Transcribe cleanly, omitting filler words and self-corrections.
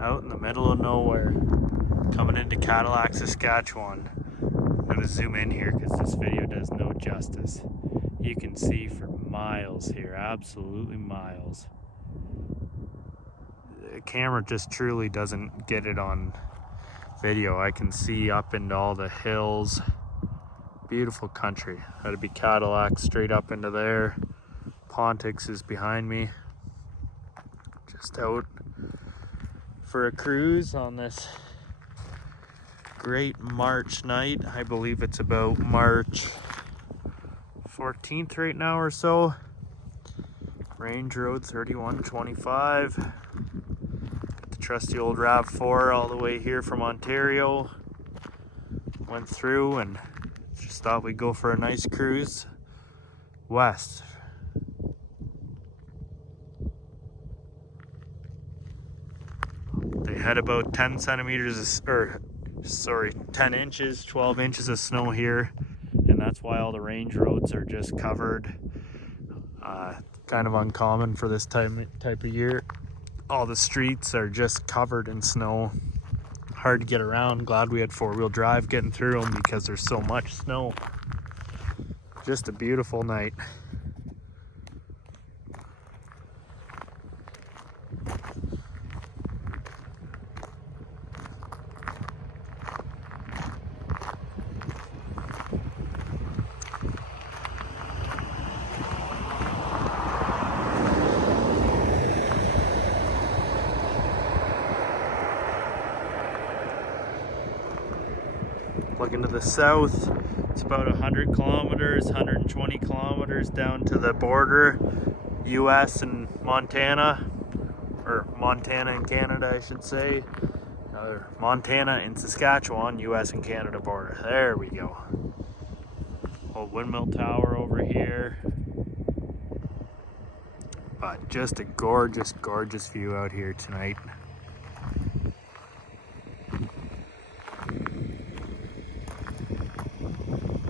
Out in the middle of nowhere, coming into Cadillac, Saskatchewan. I'm going to zoom in here because this video does no justice. You can see for miles here, absolutely miles. The camera just truly doesn't get it on video. I can see up into all the hills. Beautiful country. That'd be Cadillac straight up into there. Pontiac is behind me. Just out for a cruise on this great March night. I believe it's about March 14th right now or so. Range Road 3125. Got the trusty old RAV4 all the way here from Ontario. Went through and just thought we'd go for a nice cruise west. They had about 10 centimeters, 10 inches, 12 inches of snow here. And that's why all the range roads are just covered. Kind of uncommon for this type of year. All the streets are just covered in snow. Hard to get around. Glad we had four-wheel drive getting through them because there's so much snow. Just a beautiful night. Looking to the south, it's about 100 kilometers, 120 kilometers down to the border, US and Montana, or Montana and Canada, I should say. Montana and Saskatchewan, US and Canada border. There we go. Old windmill tower over here. But just a gorgeous, gorgeous view out here tonight.